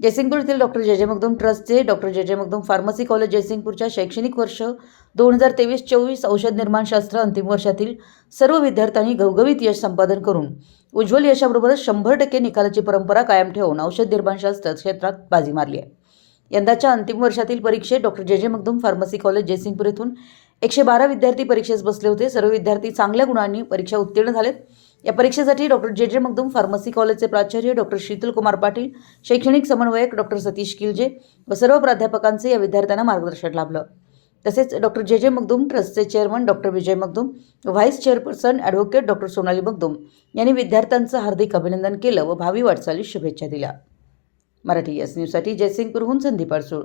जयसिंगपूर येथील डॉक्टर जे जे मगदूम ट्रस्टचे डॉक्टर जे जे मगदूम फार्मसी कॉलेज जयसिंगपूरच्या शैक्षणिक वर्ष दोन हजार तेवीस चोवीस औषध निर्माणशास्त्र अंतिम वर्षातील सर्व विद्यार्थ्यांनी घवघवीत यश संपादन करून उज्ज्वल यशाबरोबरच शंभर टक्के निकालाची परंपरा कायम ठेवून औषध निर्माणशास्त्र क्षेत्रात बाजी मारली आहे. यंदाच्या अंतिम वर्षातील परीक्षेत डॉक्टर जे J Magdum pharmacy college Jaysingpur येथून एकशे बारा विद्यार्थी परीक्षेस बसले होते. सर्व विद्यार्थी चांगल्या गुणांनी परीक्षा उत्तीर्ण झालेत. या परीक्षेसाठी डॉक्टर जे जे मगदूम फार्मसी कॉलेजचे प्राचार्य डॉक्टर शीतल कुमार पाटील शैक्षणिक समन्वयक डॉक्टर सतीश किलजे व सर्व प्राध्यापकांचे या विद्यार्थ्यांना मार्गदर्शन लाभलं. तसेच डॉक्टर जे जे मगदूम ट्रस्टचे chairman doctor Vijay Magdum vice chairperson advocate doctor Sonali Magdum यांनी विद्यार्थ्यांचं हार्दिक अभिनंदन केलं व भावी वाटचालीस शुभेच्छा दिल्या. मराठी एस न्यूजसाठी जयसिंगपूरहून संदीप अडसूळ.